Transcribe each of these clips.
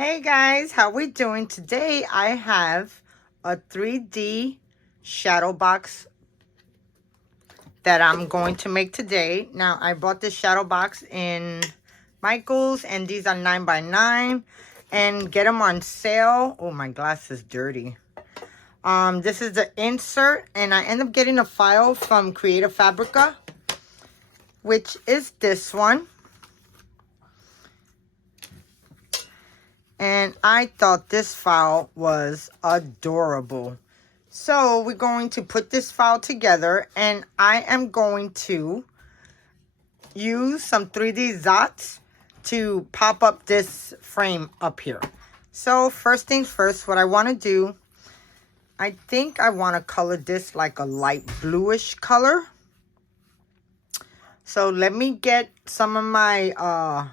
Hey guys, how we doing? Today I have a 3D shadow box that I'm going to make today. Now I bought this shadow box in Michael's and these are 9x9 and get them on sale. Oh, my glass is dirty. This is the insert and I end up getting a file from Creative Fabrica, which is this one. And I thought this file was adorable. So we're going to put this file together and I am going to use some 3D dots to pop up this frame up here. So first things first, what I want to do, I think I want to color this like a light bluish color. So let me get some of my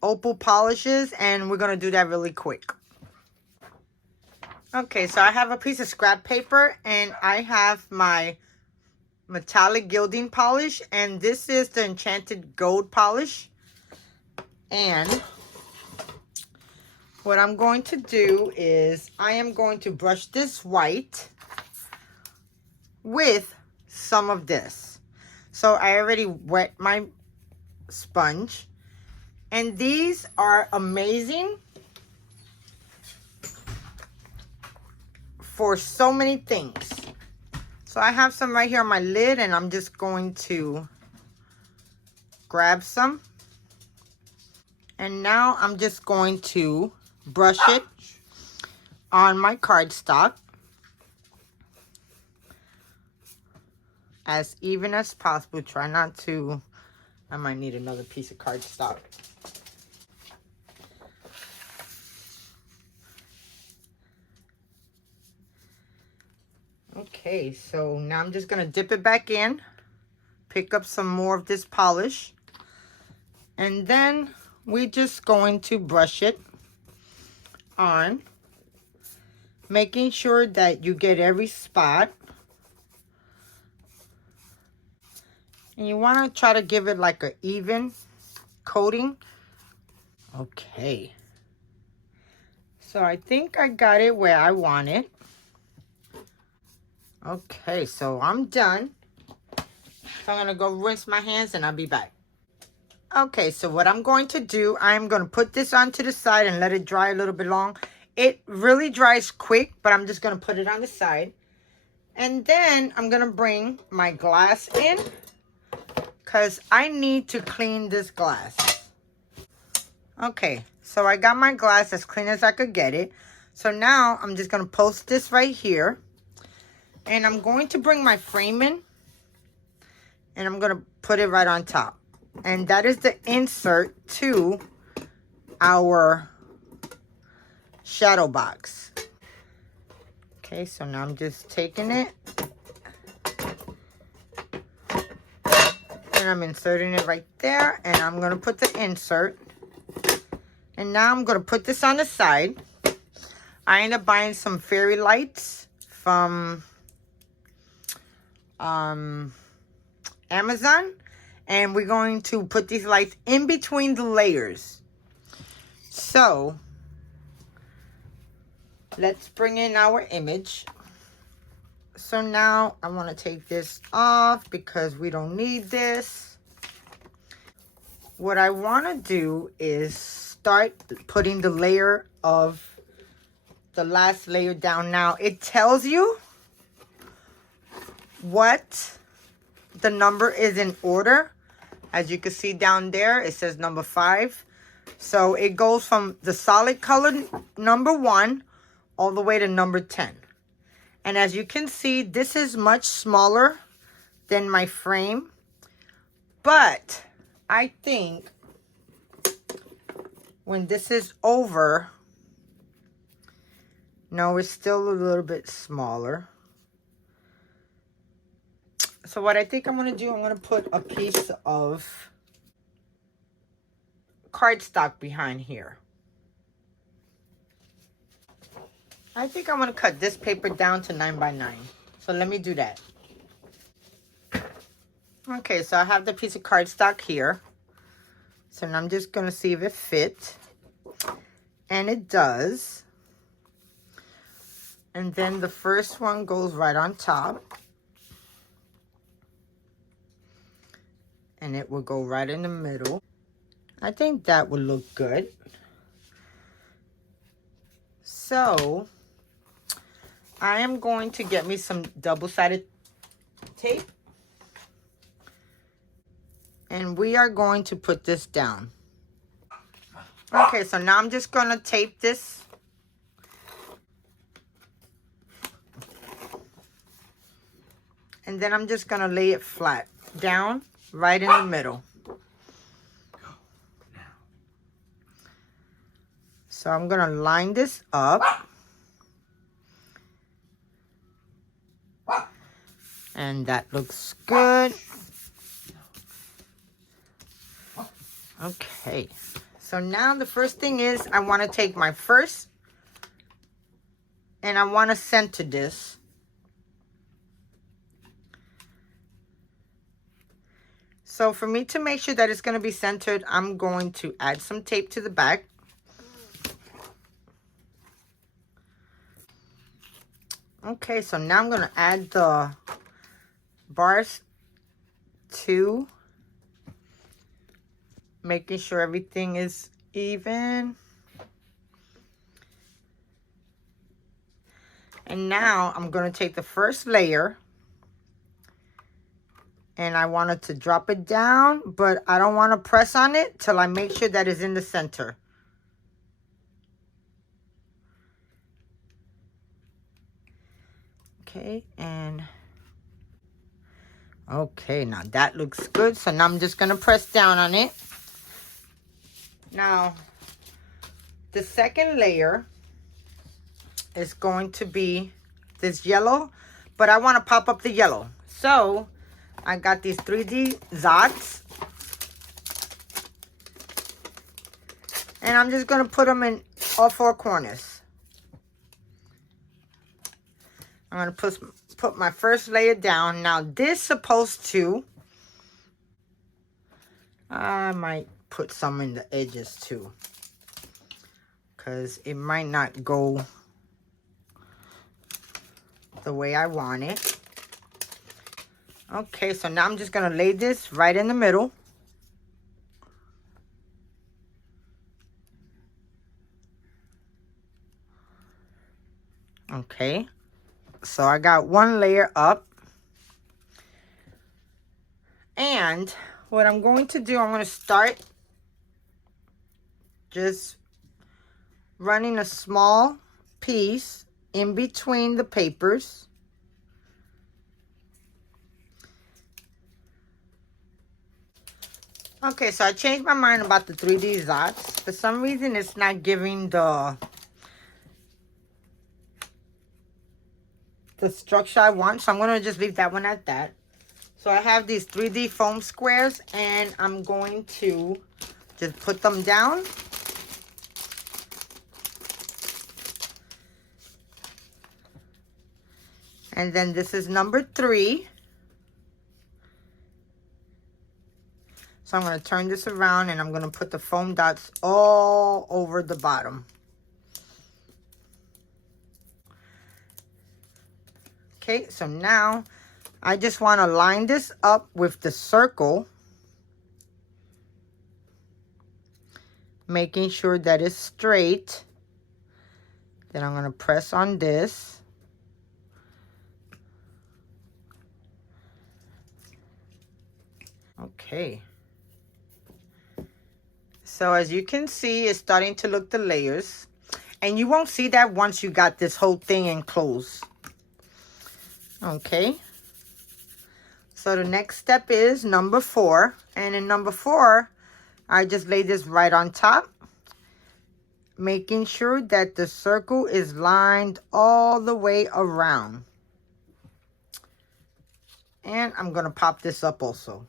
opal polishes and we're going to do that really quick. Okay, so I have a piece of scrap paper and I have my metallic gilding polish and this is the enchanted gold polish. And what I'm going to do is I am going to brush this white with some of this. So I already wet my sponge and these are amazing for so many things. So I have some right here on my lid and I'm just going to grab some. And now I'm just going to brush it on my cardstock as even as possible. Try not to, I might need another piece of cardstock. Okay, so now I'm just going to dip it back in, pick up some more of this polish, and then we're just going to brush it on, making sure that you get every spot. And you want to try to give it like an even coating. Okay. So I think I got it where I want it. Okay, so I'm done. So I'm going to go rinse my hands and I'll be back. Okay, so what I'm going to do, I'm going to put this onto the side and let it dry a little bit long. It really dries quick, but I'm just going to put it on the side. And then I'm going to bring my glass in because I need to clean this glass. Okay, so I got my glass as clean as I could get it. So now I'm just going to post this right here. And I'm going to bring my frame in. And I'm going to put it right on top. And that is the insert to our shadow box. Okay, so now I'm just taking it. And I'm inserting it right there. And I'm going to put the insert. And now I'm going to put this on the side. I ended up buying some fairy lights from Amazon. And we're going to put these lights in between the layers. So let's bring in our image. So now I want to take this off because we don't need this. What I want to do is start putting the layer of the last layer down. Now it tells you what the number is in order. As you can see down there, it says number 5. So it goes from the solid color number 1 all the way to number 10. And as you can see, this is much smaller than my frame. But I think when this is over, no, it's still a little bit smaller. So what I think I'm going to do, I'm going to put a piece of cardstock behind here. I think I'm going to cut this paper down to 9x9. So let me do that. Okay, so I have the piece of cardstock here. So now I'm just going to see if it fits. And it does. And then the first one goes right on top. And it will go right in the middle. I think that would look good. So I am going to get me some double-sided tape. And we are going to put this down. Okay, so now I'm just going to tape this. And then I'm just going to lay it flat down right in the middle. So I'm going to line this up. And that looks good. Okay. So now the first thing is I want to take my first and I want to center this. So for me to make sure that it's going to be centered, I'm going to add some tape to the back. Okay, so now I'm going to add the bars to, making sure everything is even. And now I'm going to take the first layer and I want it to drop it down, but I don't want to press on it till I make sure that it's in the center. Okay, and okay, now that looks good. So now I'm just going to press down on it. Now, the second layer is going to be this yellow, but I want to pop up the yellow. So I got these 3D dots. And I'm just going to put them in all four corners. I'm going to put my first layer down. Now this is supposed to, I might put some in the edges too, because it might not go the way I want it. Okay, so now I'm just going to lay this right in the middle. Okay, so I got one layer up. And what I'm going to do, I'm going to start just running a small piece in between the papers. Okay, so I changed my mind about the 3D dots. For some reason, it's not giving the structure I want, so I'm going to just leave that one at that. So I have these 3D foam squares, and I'm going to just put them down. And then this is number 3. So I'm going to turn this around and I'm going to put the foam dots all over the bottom. Okay, so now I just want to line this up with the circle, making sure that it's straight. Then I'm going to press on this. Okay. So as you can see, it's starting to look the layers. And you won't see that once you got this whole thing enclosed. Okay. So the next step is number 4. And in number 4, I just lay this right on top, making sure that the circle is lined all the way around. And I'm going to pop this up also.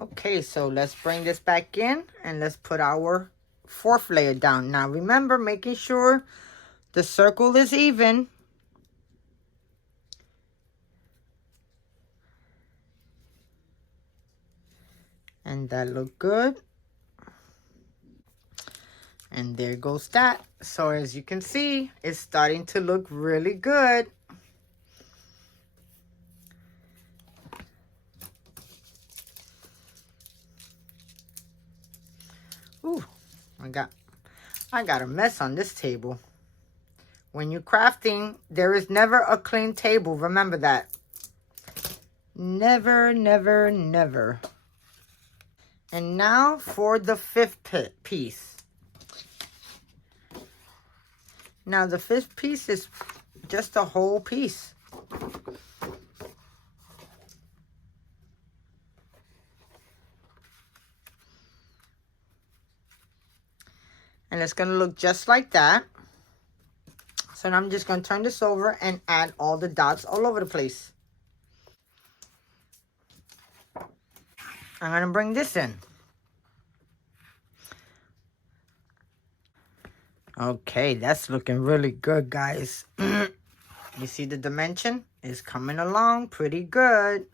Okay, so let's bring this back in and let's put our 4th layer down. Now remember, making sure the circle is even. And that looked good. And there goes that. So as you can see, it's starting to look really good. Ooh, I got a mess on this table. When you're crafting, there is never a clean table. Remember that. Never, never, never. And now for the fifth piece. Now the fifth piece is just a whole piece. And it's going to look just like that. So now I'm just going to turn this over and add all the dots all over the place. I'm going to bring this in. Okay, that's looking really good, guys. You see the dimension is coming along pretty good.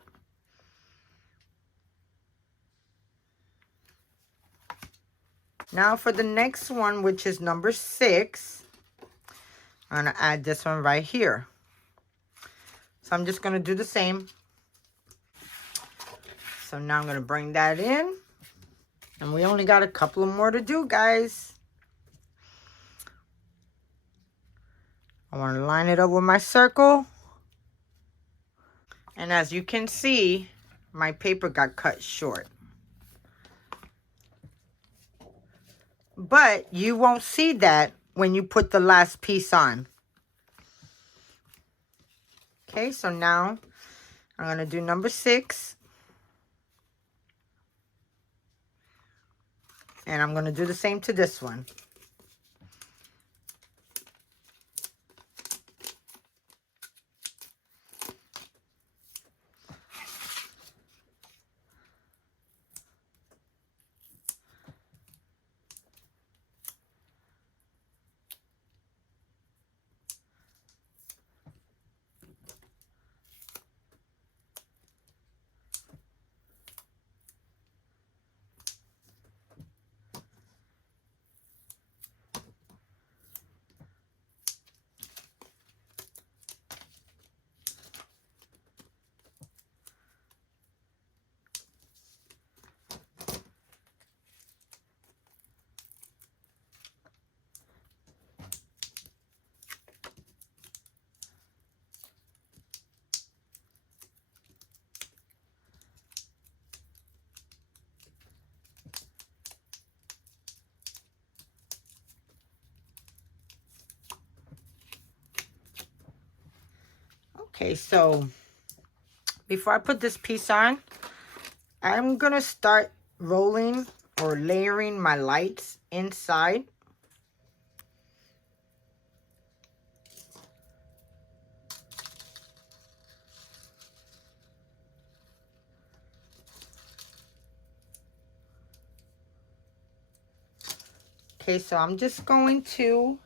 Now for the next one, which is number 6, I'm going to add this one right here. So I'm just going to do the same. So now I'm going to bring that in. And we only got a couple more to do, guys. I want to line it up with my circle. And as you can see, my paper got cut short. But you won't see that when you put the last piece on. Okay, so now I'm going to do number 6. And I'm going to do the same to this one. Okay, so before I put this piece on, I'm going to start rolling or layering my lights inside. Okay, so I'm just going to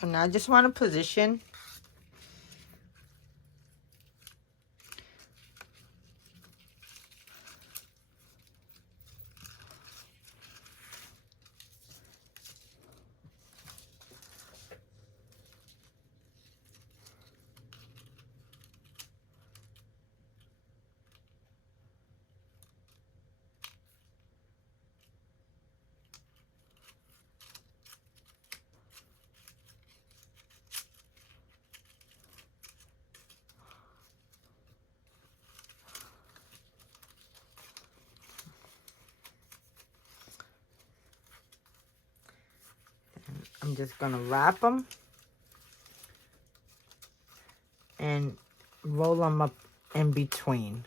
So now I just want to position I'm just going to wrap them. and roll them up in between.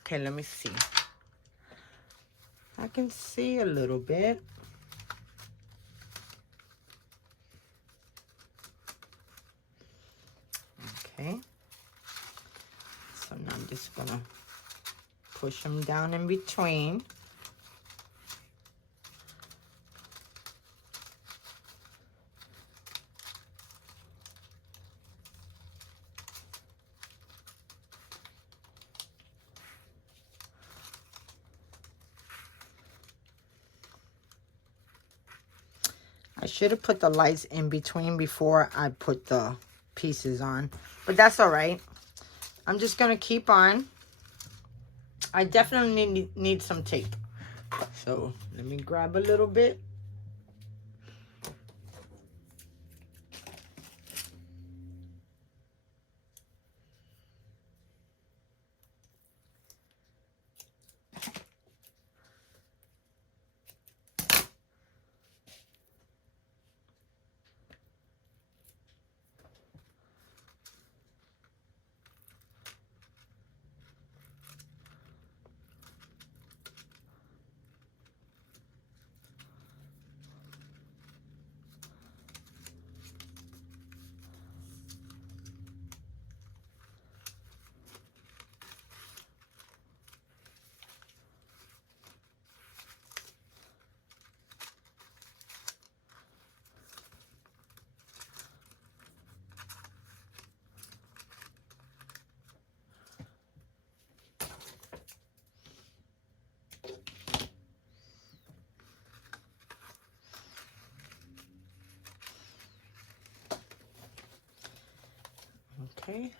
Okay, let me see. I can see a little bit. Okay. So now I'm just gonna push them down in between. I should have put the lights in between before I put the pieces on, but that's all right. I'm just gonna keep on. I definitely need some tape. So let me grab a little bit. Okay.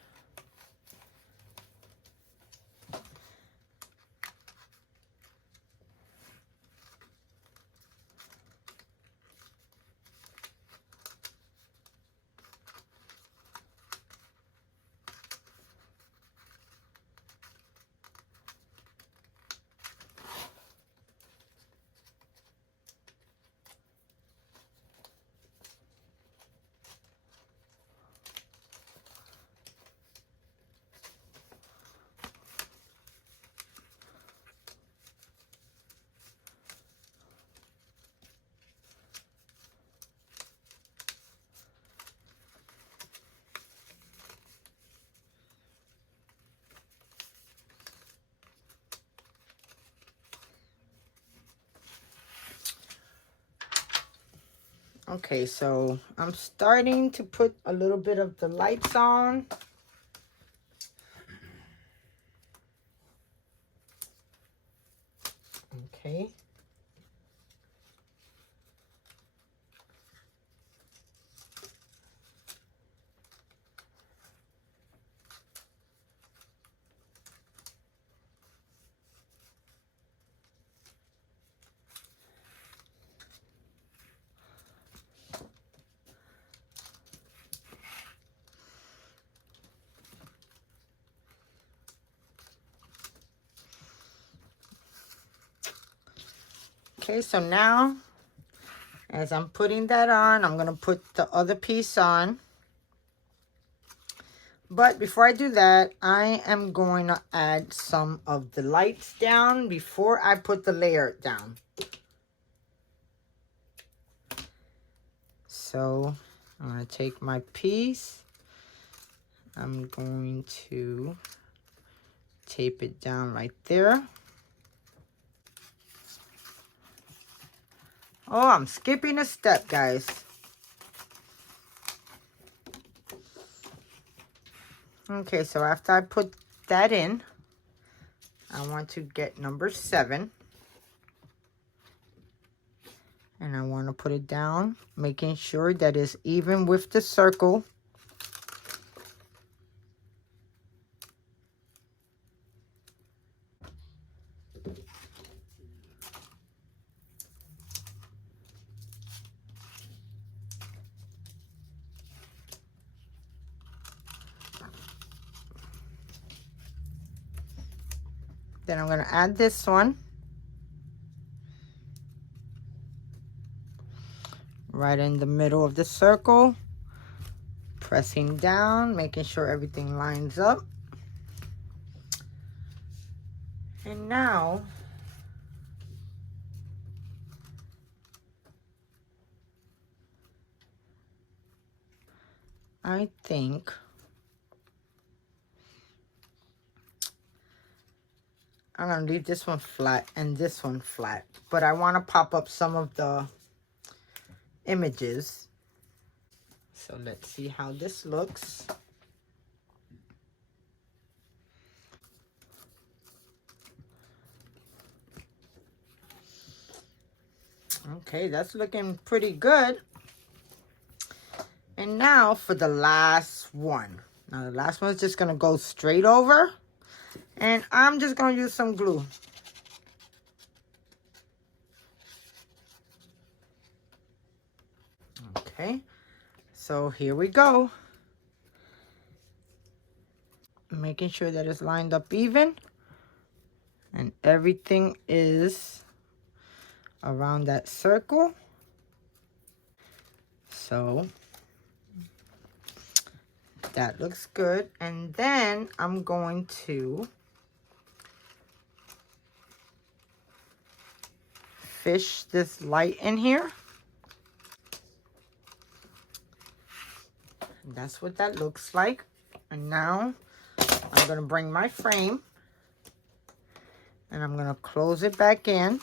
Okay, so I'm starting to put a little bit of the lights on. Okay. Okay, so now, as I'm putting that on, I'm going to put the other piece on. But before I do that, I am going to add some of the lights down before I put the layer down. So I'm going to take my piece. I'm going to tape it down right there. Oh, I'm skipping a step, guys. Okay, so after I put that in, I want to get number 7. And I want to put it down, making sure that it's even with the circle. Then I'm going to add this one right in the middle of the circle, pressing down, making sure everything lines up. And now I think I'm going to leave this one flat and this one flat, but I want to pop up some of the images. So let's see how this looks. Okay, that's looking pretty good. And now for the last one. Now the last one is just going to go straight over. And I'm just going to use some glue. Okay, so here we go. Making sure that it's lined up even. And everything is around that circle. So that looks good. And then I'm going to fish this light in here. And that's what that looks like. And now I'm going to bring my frame and I'm going to close it back in.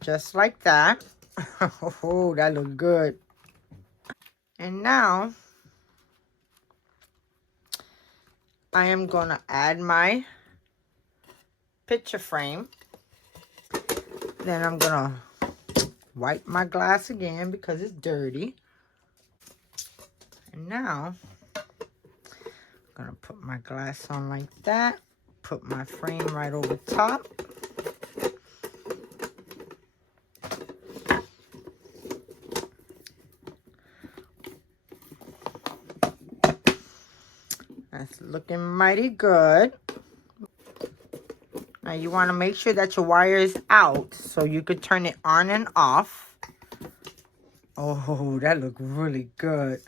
Just like that. Oh, that looks good. And now I am going to add my picture frame. Then I'm going to wipe my glass again because it's dirty. And now I'm going to put my glass on like that. Put my frame right over top. That's looking mighty good. Now you want to make sure that your wire is out so you could turn it on and off. Oh, that looks really good.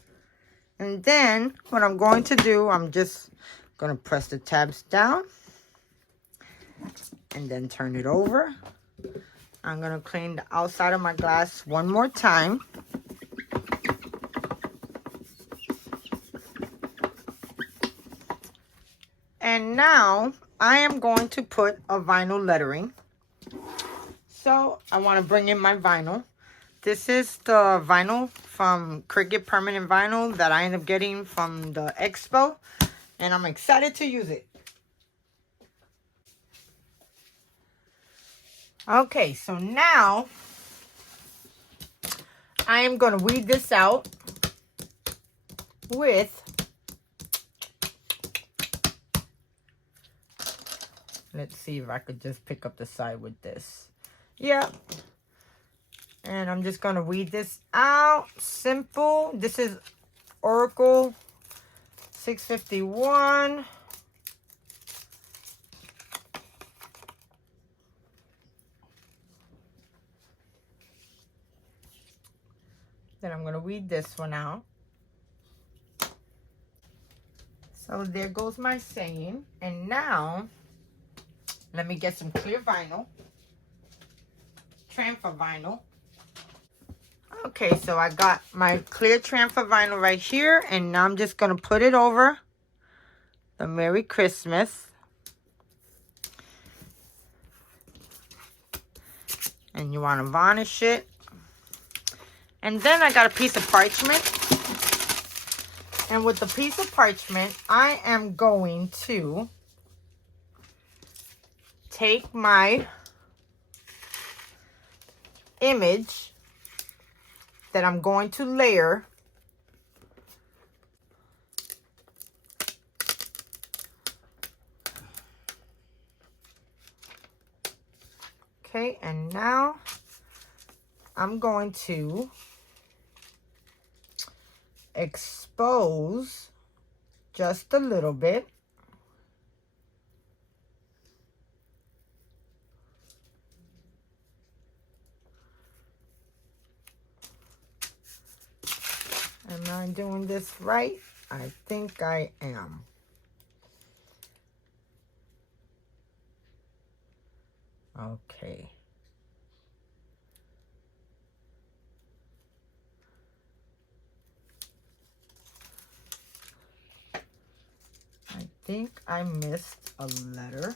And then what I'm going to do, I'm just going to press the tabs down and then turn it over. I'm going to clean the outside of my glass one more time. And now I am going to put a vinyl lettering. So I want to bring in my vinyl. This is the vinyl from Cricut Permanent Vinyl that I ended up getting from the expo. And I'm excited to use it. Okay, so now I am going to weed this out with, let's see if I could just pick up the side with this. Yeah. And I'm just going to weed this out. Simple. This is Oracle 651. Then I'm going to weed this one out. So there goes my saying. And now, let me get some clear vinyl. Transfer vinyl. Okay, so I got my clear transfer vinyl right here. And now I'm just going to put it over the Merry Christmas. And you want to varnish it. And then I got a piece of parchment. And with the piece of parchment, I am going to take my image that I'm going to layer. Okay, and now I'm going to expose just a little bit. Am I doing this right? I think I am. Okay. I think I missed a letter.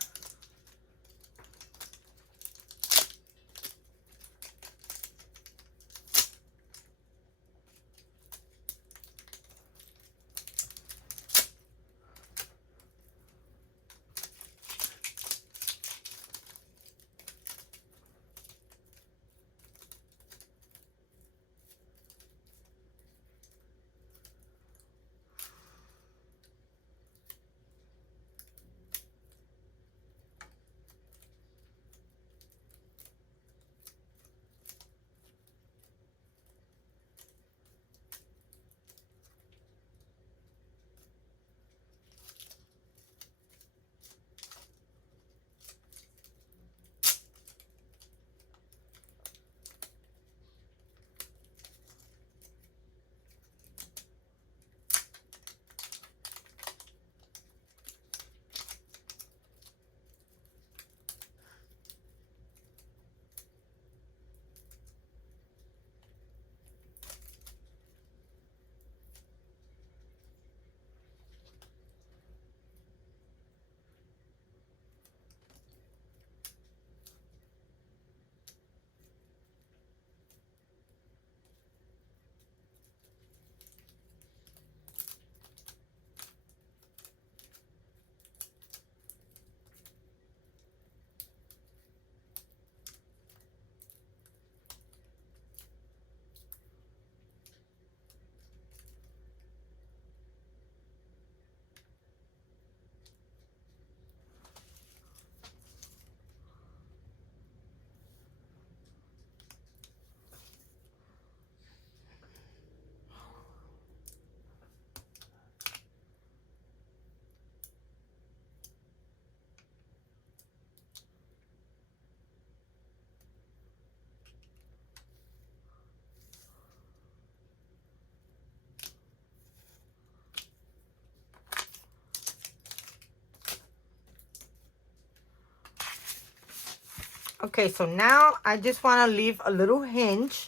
Okay, so now I just want to leave a little hinge.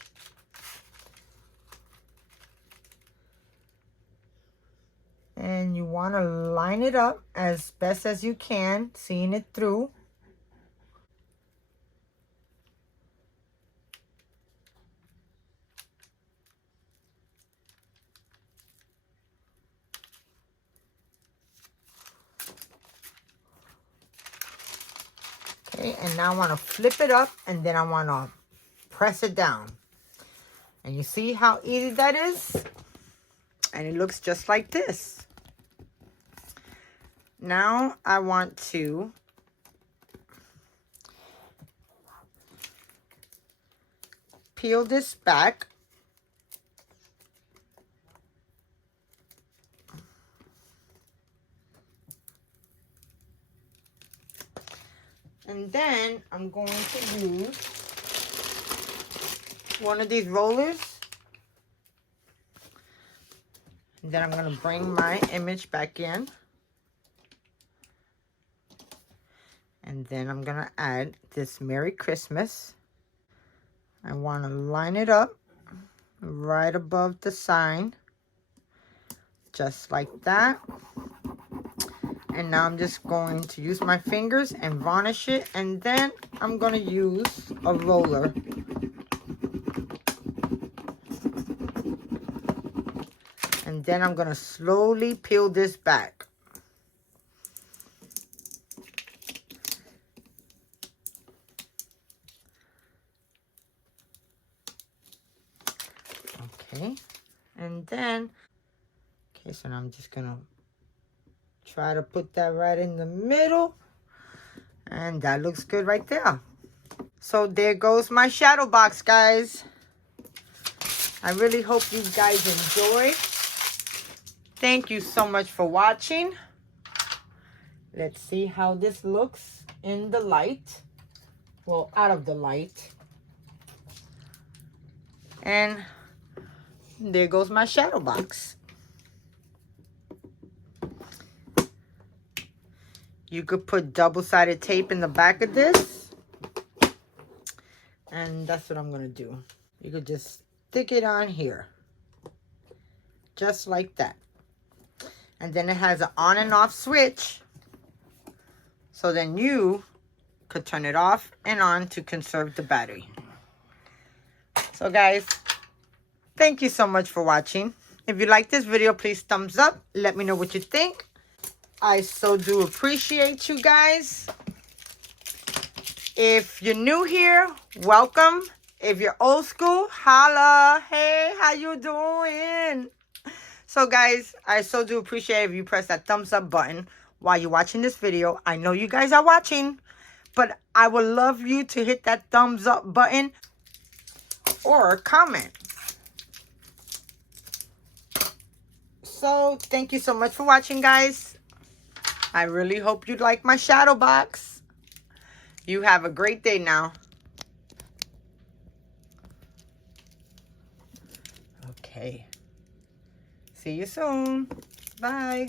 And you want to line it up as best as you can, seeing it through. Okay, and now I want to flip it up and then I want to press it down. And you see how easy that is? And it looks just like this. Now I want to peel this back. And then I'm going to use one of these rollers. And then I'm going to bring my image back in. And then I'm going to add this Merry Christmas. I want to line it up right above the sign. Just like that. And now I'm just going to use my fingers and varnish it. And then I'm going to use a roller. And then I'm going to slowly peel this back. Okay. And then, okay, so now I'm just going to try to put that right in the middle. And that looks good right there. So there goes my shadow box, guys. I really hope you guys enjoyed. Thank you so much for watching. Let's see how this looks in the light. Well, out of the light. And there goes my shadow box. You could put double-sided tape in the back of this. And that's what I'm going to do. You could just stick it on here. Just like that. And then it has an on and off switch. So then you could turn it off and on to conserve the battery. So guys, thank you so much for watching. If you like this video, please thumbs up. Let me know what you think. I so do appreciate you guys. If you're new here, welcome. If you're old school, holla. Hey, how you doing? So guys, I so do appreciate if you press that thumbs up button while you're watching this video. I know you guys are watching, but I would love you to hit that thumbs up button or comment. So thank you so much for watching, guys. I really hope you like my shadow box. You have a great day now. Okay. See you soon. Bye.